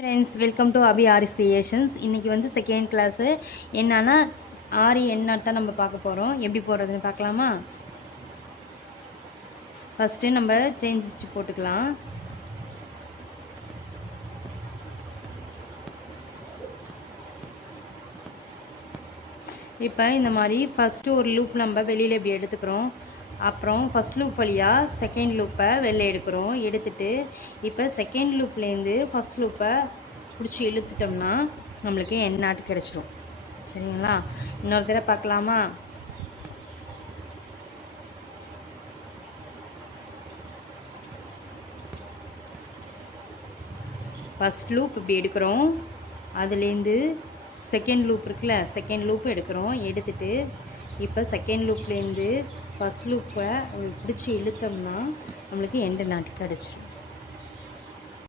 Friends, welcome to Abi Aaris creations. இன்றைக்கி வந்து second class என்னன்னா ஆரி எண்ணாட் தான் நம்ம பார்க்க போகிறோம். எப்படி போடுறதுன்னு பார்க்கலாமா? ஃபஸ்ட்டு நம்ம செயின் ஸ்டிச் போட்டுக்கலாம். இப்போ இந்த மாதிரி ஃபஸ்ட்டு ஒரு லூப் நம்ம வெளியில் இப்படி எடுத்துக்கிறோம். அப்புறம் ஃபஸ்ட் லூப் வழியாக செகண்ட் லூப்பை வெளில எடுக்கிறோம். எடுத்துகிட்டு இப்போ செகண்ட் லூப்லேருந்து ஃபஸ்ட் லூப்பை பிடிச்சி இழுத்துட்டோம்னா நம்மளுக்கு எண்ட் நாட் கிடச்சிரும். சரிங்களா? இன்னொரு தடவை பார்க்கலாமா? ஃபஸ்ட் லூப் இப்படி எடுக்கிறோம். அதுலேருந்து செகண்ட் லூப் இருக்குல்ல, செகண்ட் லூப் எடுக்கிறோம். எடுத்துகிட்டு இப்போ செகண்ட் லூப்லேருந்து ஃபஸ்ட் லூப்பை பிடிச்சி இழுத்தோம்னா நம்மளுக்கு எண்ட் நாட் கிடச்சிரும்.